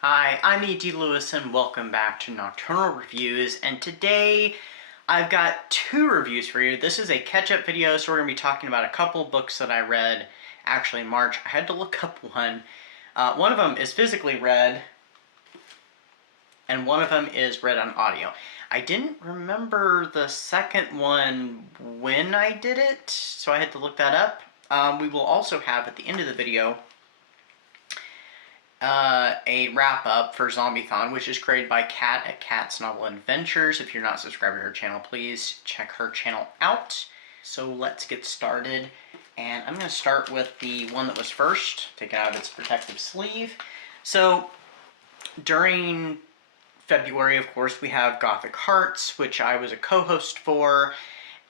Hi, I'm E.D. Lewis and welcome back to Nocturnal Reviews, and today I've got two reviews for you. This is a catch-up video, so we're going to be talking about a couple books that I read actually in March. I had to look up one. One of them is physically read, and one of them is read on audio. I didn't remember the second one when I did it, so I had to look that up. We will also have, at the end of the video, a wrap-up for Zombiethon, which is created by Kat at Kat's Novel Adventures. If you're not subscribed to her channel, please check her channel out. So let's get started. And I'm going to start with the one that was first, take it out of its protective sleeve. So during February, of course, we have Gothic Hearts, which I was a co-host for.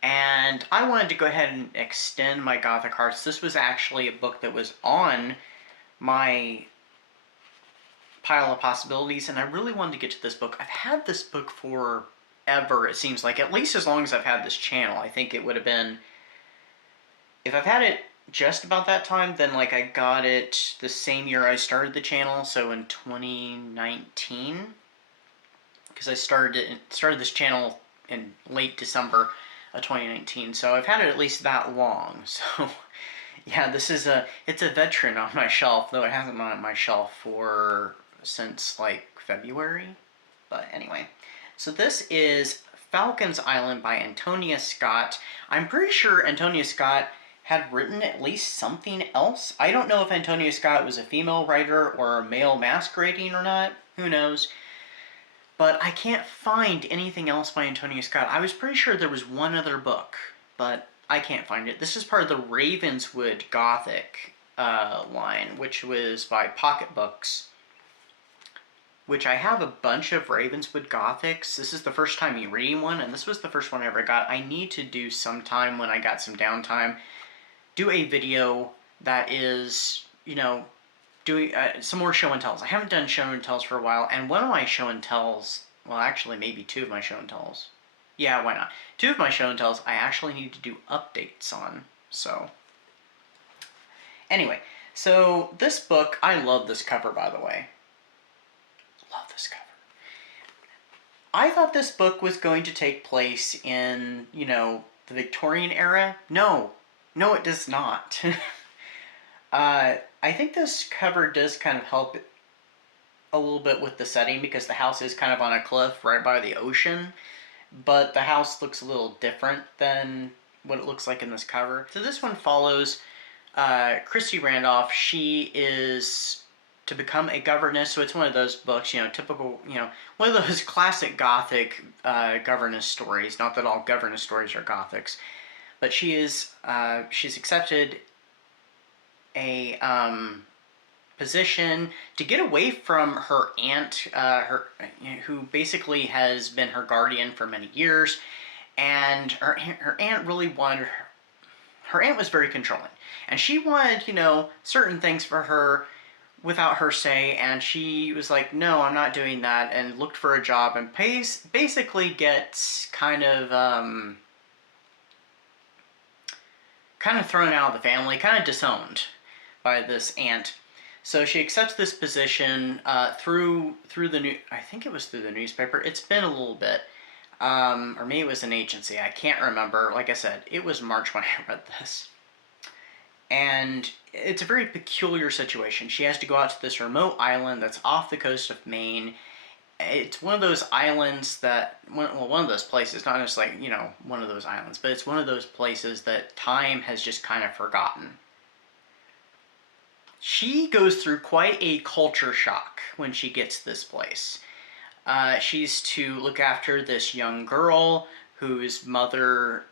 And I wanted to go ahead and extend my Gothic Hearts. This was actually a book that was on my pile of possibilities, and I really wanted to get to this book. I've had this book forever, it seems like, at least as long as I've had this channel. I think it would have been, if I've had it just about that time, then like I got it the same year I started the channel, so in 2019, because I started this channel in late December of 2019, so I've had it at least that long. So yeah, it's a veteran on my shelf, though it hasn't been on my shelf since like February. But anyway, so this is Falcon's Island by Antonia Scott. I'm pretty sure Antonia Scott had written at least something else. I don't know if Antonia Scott was a female writer or a male masquerading or not. Who knows? But I can't find anything else by Antonia Scott. I was pretty sure there was one other book, but I can't find it. This is part of the Ravenswood Gothic line, which was by Pocket Books, which I have a bunch of Ravenswood Gothics. This is the first time me reading one, and this was the first one I ever got. I need to do sometime when I got some downtime, do a video that is, you know, doing some more show and tells. I haven't done show and tells for a while, and one of my show and tells, well, actually maybe two of my show and tells. Yeah, why not? Two of my show and tells I actually need to do updates on, so. Anyway, so this book, I love this cover, by the way. Love this cover. I thought this book was going to take place in, you know, the Victorian era. No, it does not. I think this cover does kind of help a little bit with the setting because the house is kind of on a cliff right by the ocean, but the house looks a little different than what it looks like in this cover. So this one follows Christy Randolph. She is to become a governess, so it's one of those books, you know, typical, you know, one of those classic Gothic governess stories. Not that all governess stories are Gothics, but she's accepted a position to get away from her aunt, who basically has been her guardian for many years, and her aunt really wanted her aunt was very controlling, and she wanted, you know, certain things for her without her say, and she was like, no, I'm not doing that, and looked for a job, and basically gets kind of thrown out of the family, kind of disowned by this aunt. So she accepts this position through the I think it was through the newspaper. It's been a little bit, or maybe it was an agency. I can't remember. Like I said, it was March when I read this. And it's a very peculiar situation. She has to go out to this remote island that's off the coast of Maine. It's one of those islands that, well, one of those places, not just like, you know, one of those islands, but it's one of those places that time has just kind of forgotten. She goes through quite a culture shock when she gets this place. She's to look after this young girl whose mother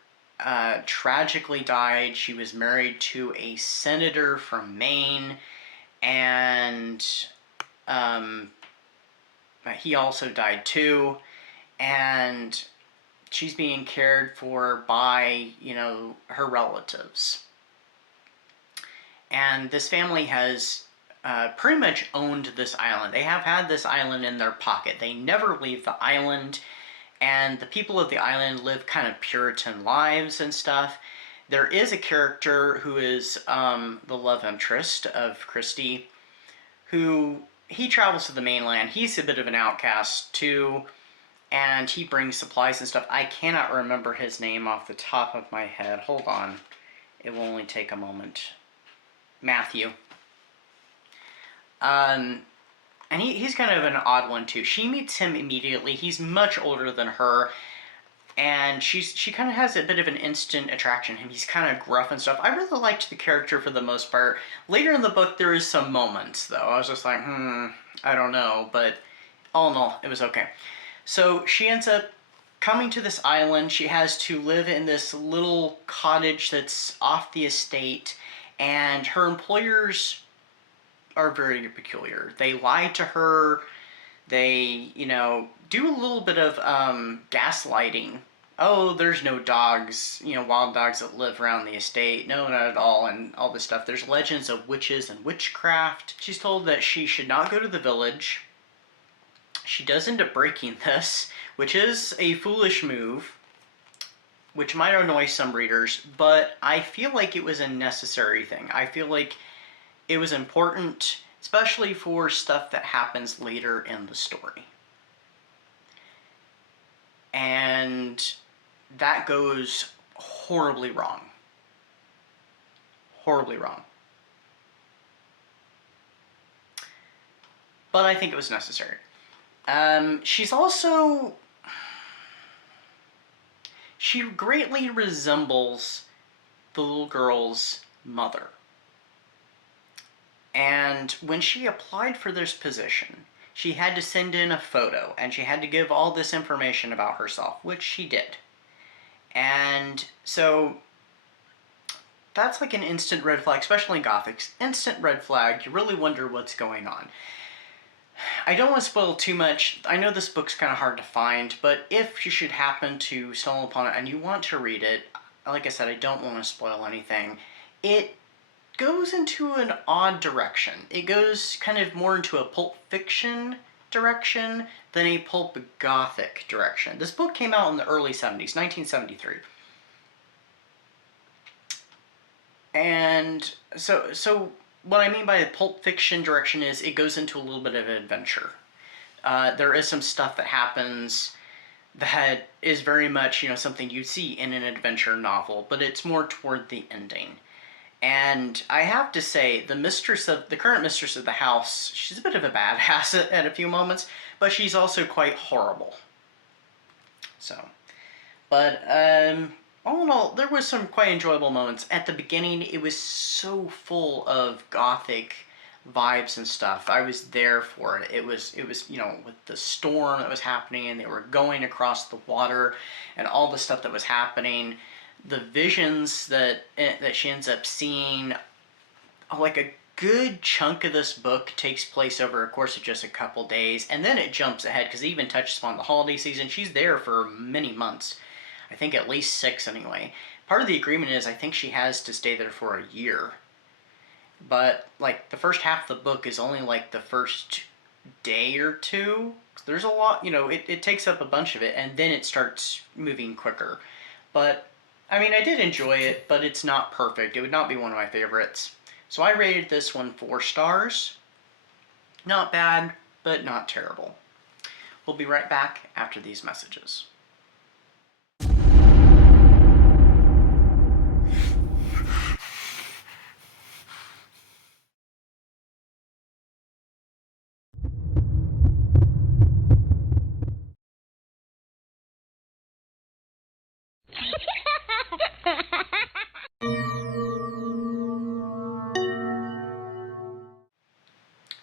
tragically died. She was married to a senator from Maine, and he also died too, and she's being cared for by, you know, her relatives. And this family has pretty much owned this island. They have had this island in their pocket. They never leave the island, and the people of the island live kind of Puritan lives and stuff. There is a character who is the love interest of Christy, who he travels to the mainland. He's a bit of an outcast too, and he brings supplies and stuff. I cannot remember his name off the top of my head. Hold on. It will only take a moment. Matthew. And he's kind of an odd one too. She meets him immediately. He's much older than her, and she kind of has a bit of an instant attraction to him. He's kind of gruff and stuff. I really liked the character for the most part. Later in the book, there is some moments, though. I was just like, I don't know, but all in all, it was okay. So she ends up coming to this island. She has to live in this little cottage that's off the estate, and her employers are very peculiar. They lie to her. They, do a little bit of gaslighting. Oh, there's no dogs, wild dogs that live around the estate. No, not at all, and all this stuff. There's legends of witches and witchcraft. She's told that she should not go to the village. She does end up breaking this, which is a foolish move, which might annoy some readers, but I feel like it was a necessary thing. I feel like it was important, especially for stuff that happens later in the story. And that goes horribly wrong. Horribly wrong. But I think it was necessary. She's also... She greatly resembles the little girl's mother. And when she applied for this position, she had to send in a photo, and she had to give all this information about herself, which she did. And so that's like an instant red flag, especially in Gothics. Instant red flag. You really wonder what's going on. I don't want to spoil too much. I know this book's kind of hard to find, but if you should happen to stumble upon it and you want to read it, like I said, I don't want to spoil anything. It goes into an odd direction. It goes kind of more into a pulp fiction direction than a pulp gothic direction. This book came out in the early 70s, 1973. And so what I mean by a pulp fiction direction is it goes into a little bit of adventure. There is some stuff that happens that is very much, something you'd see in an adventure novel, but it's more toward the ending. And I have to say, the current mistress of the house, she's a bit of a badass at a few moments, but she's also quite horrible. So, but all in all, there was some quite enjoyable moments. At the beginning, it was so full of Gothic vibes and stuff. I was there for it. It was with the storm that was happening, and they were going across the water, and all the stuff that was happening. The visions that she ends up seeing, like a good chunk of this book takes place over a course of just a couple days, and then it jumps ahead because it even touches upon the holiday season. She's there for many months. I think at least 6 anyway. Part of the agreement is I think she has to stay there for a year. But like the first half of the book is only like the first day or two. There's a lot, it takes up a bunch of it, and then it starts moving quicker. But I mean, I did enjoy it, but it's not perfect. It would not be one of my favorites. So I rated this one 4 stars. Not bad, but not terrible. We'll be right back after these messages.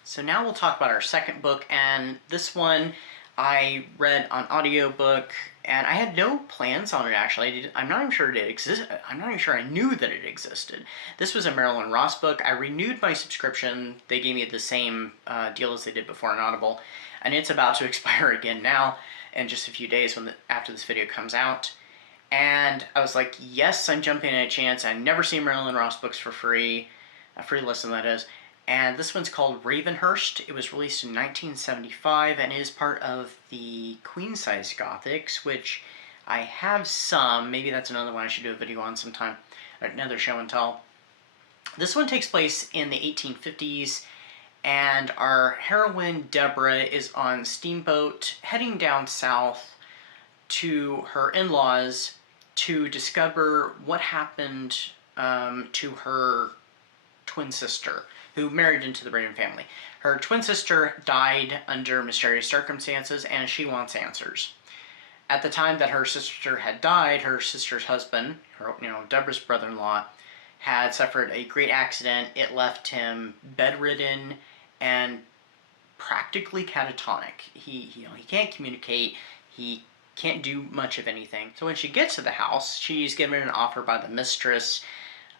So now we'll talk about our second book, and this one I read on audiobook, and I had no plans on it actually. I'm not even sure it existed. I'm not even sure I knew that it existed. This was a Marilyn Ross book. I renewed my subscription. They gave me the same deal as they did before on Audible, and it's about to expire again now in just a few days after this video comes out. And I was like, yes, I'm jumping at a chance. I've never seen Marilyn Ross books for free, a free listen that is. And this one's called Ravenhurst. It was released in 1975 and is part of the queen-size Gothics, which I have some. Maybe that's another one I should do a video on sometime, or another show and tell. This one takes place in the 1850s, and our heroine Deborah is on steamboat heading down south to her in-laws to discover what happened to her twin sister, who married into the Raven family. Her twin sister died under mysterious circumstances, and she wants answers. At the time that her sister had died, her sister's husband, Deborah's brother-in-law, had suffered a great accident. It left him bedridden and practically catatonic. He can't communicate. He can't do much of anything. So when she gets to the house, she's given an offer by the mistress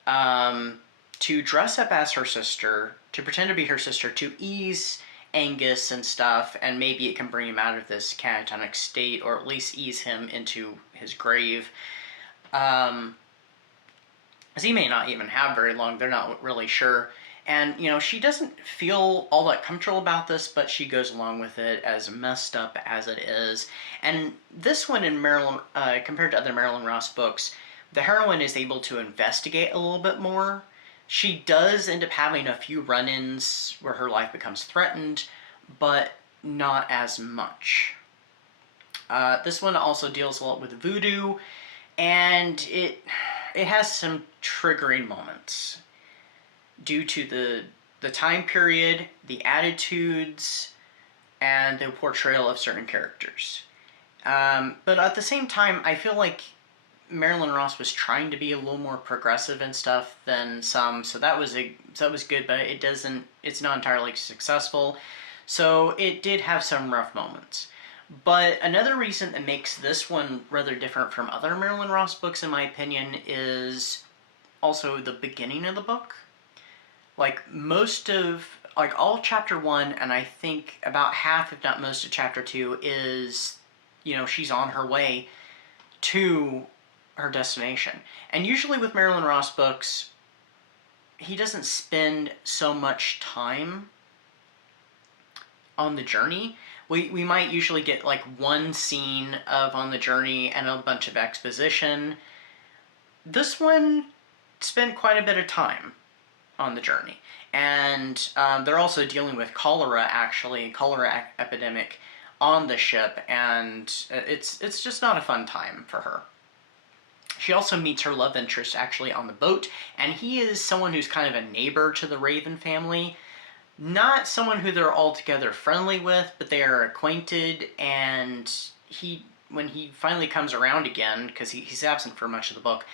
to dress up as her sister, to pretend to be her sister, to ease Angus and stuff, and maybe it can bring him out of this catatonic state, or at least ease him into his grave. As he may not even have very long, they're not really sure. And, she doesn't feel all that comfortable about this, but she goes along with it, as messed up as it is. And this one in Marilyn, compared to other Marilyn Ross books, the heroine is able to investigate a little bit more. She does end up having a few run-ins where her life becomes threatened, but not as much. This one also deals a lot with voodoo, and it has some triggering moments due to the time period, the attitudes, and the portrayal of certain characters. But at the same time, I feel like Marilyn Ross was trying to be a little more progressive and stuff than some, so that was good, but it's not entirely successful. So it did have some rough moments. But another reason that makes this one rather different from other Marilyn Ross books, in my opinion, is also the beginning of the book. All chapter 1, and I think about half, if not most, of chapter 2 is, she's on her way to her destination. And usually with Marilyn Ross books, he doesn't spend so much time on the journey. We might usually get one scene of on the journey and a bunch of exposition. This one spent quite a bit of time on the journey. And they're also dealing with cholera epidemic on the ship, and it's just not a fun time for her. She also meets her love interest actually on the boat, and he is someone who's kind of a neighbor to the Raven family. Not someone who they're altogether friendly with, but they are acquainted, and when he finally comes around again, because he's absent for much of the book,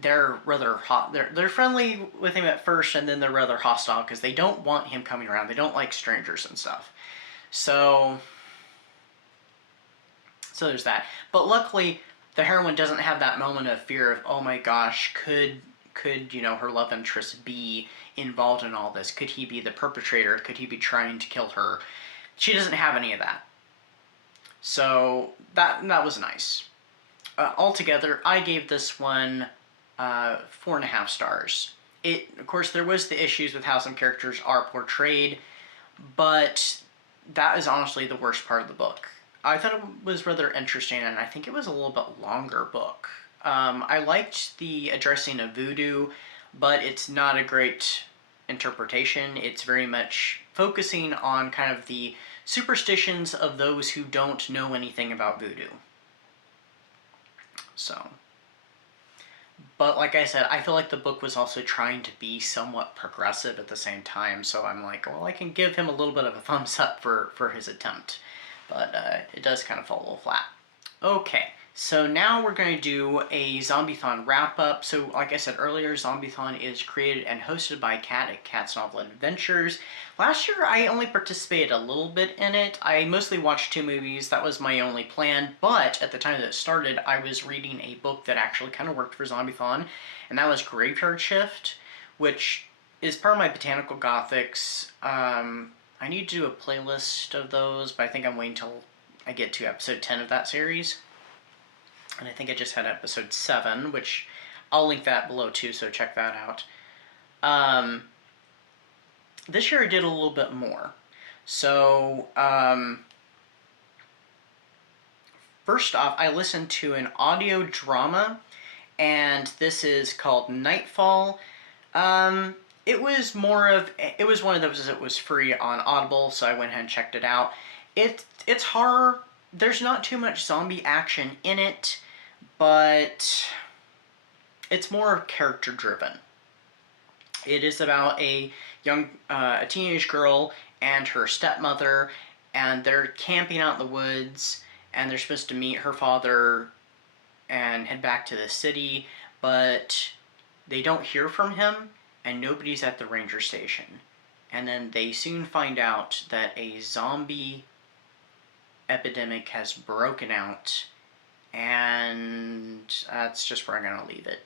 they're rather hot. They're friendly with him at first, and then they're rather hostile because they don't want him coming around. They don't like strangers and stuff. So there's that. But luckily, the heroine doesn't have that moment of fear of, oh my gosh, could her love interest be involved in all this? Could he be the perpetrator? Could he be trying to kill her? She doesn't have any of that. So that was nice. Altogether, I gave this one 4.5 stars. Of course, there was the issues with how some characters are portrayed, but that is honestly the worst part of the book. I thought it was rather interesting, and I think it was a little bit longer book. I liked the addressing of voodoo, but it's not a great interpretation. It's very much focusing on kind of the superstitions of those who don't know anything about voodoo. So, but like I said, I feel like the book was also trying to be somewhat progressive at the same time, so I'm like, well, I can give him a little bit of a thumbs up for his attempt. But it does kind of fall a little flat. Okay, so now we're going to do a Zombiethon wrap-up. So like I said earlier, Zombiethon is created and hosted by Kat at Kat's Novel Adventures. Last year, I only participated a little bit in it. I mostly watched 2 movies. That was my only plan. But at the time that it started, I was reading a book that actually kind of worked for Zombiethon, and that was Graveyard Shift, which is part of my Botanical Gothics. I need to do a playlist of those, but I think I'm waiting until I get to episode 10 of that series. And I think I just had episode 7, which I'll link that below too, so check that out. This year I did a little bit more. So, first off, I listened to an audio drama, and this is called Nightfall. it was more of, it was one of those that was free on Audible, so I went ahead and checked it out. It's horror. There's not too much zombie action in it, but it's more character driven. It is about a teenage girl and her stepmother, and they're camping out in the woods, and they're supposed to meet her father and head back to the city, but they don't hear from him, and nobody's at the ranger station. And then they soon find out that a zombie epidemic has broken out, and that's just where I'm going to leave it.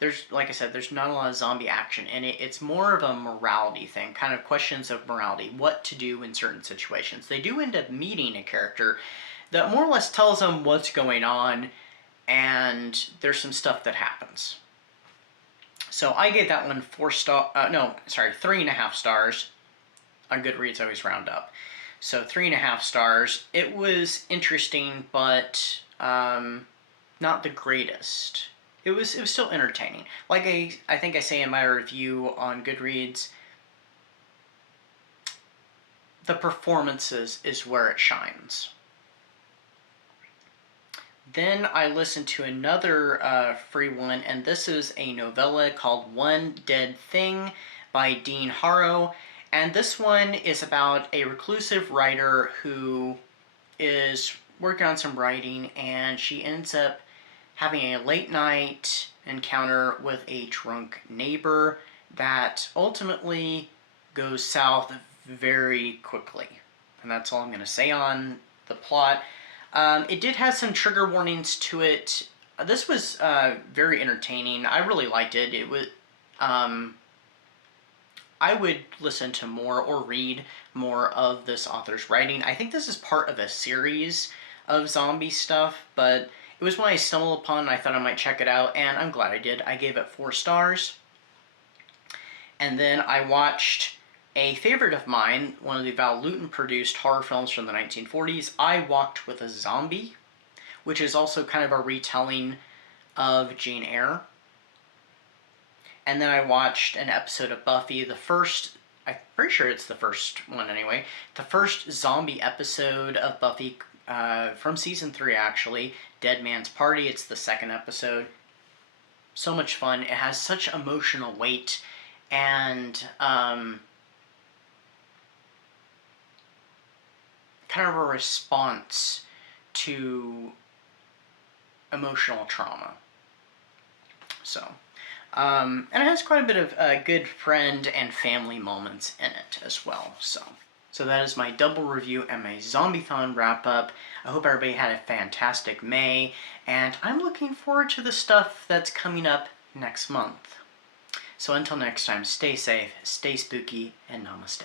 There's, like I said, there's not a lot of zombie action in it. It's more of a morality thing, kind of questions of morality, what to do in certain situations. They do end up meeting a character that more or less tells them what's going on, and there's some stuff that happens. So I gave that one 3.5 stars. On Goodreads, I always round up. So 3.5 stars. It was interesting, but not the greatest. It was still entertaining. Like I think I say in my review on Goodreads, the performances is where it shines. Then I listened to another free one, and this is a novella called One Dead Thing by Dean Harrow. And this one is about a reclusive writer who is working on some writing, and she ends up having a late night encounter with a drunk neighbor that ultimately goes south very quickly. And that's all I'm going to say on the plot. It did have some trigger warnings to it. This was very entertaining. I really liked it. It was, I would listen to more or read more of this author's writing. I think this is part of a series of zombie stuff, but it was one I stumbled upon, and I thought I might check it out, and I'm glad I did. I gave it 4 stars. And then I watched a favorite of mine, one of the Val Lewton-produced horror films from the 1940s, I Walked with a Zombie, which is also kind of a retelling of Jane Eyre. And then I watched an episode of Buffy, the first, I'm pretty sure it's the first one anyway, the first zombie episode of Buffy from season 3 actually, Dead Man's Party. It's the second episode. So much fun. It has such emotional weight, and kind of a response to emotional trauma. So, and it has quite a bit of good friend and family moments in it as well. So that is my double review and my Zombiethon wrap-up. I hope everybody had a fantastic May, and I'm looking forward to the stuff that's coming up next month. So until next time, stay safe, stay spooky, and namaste.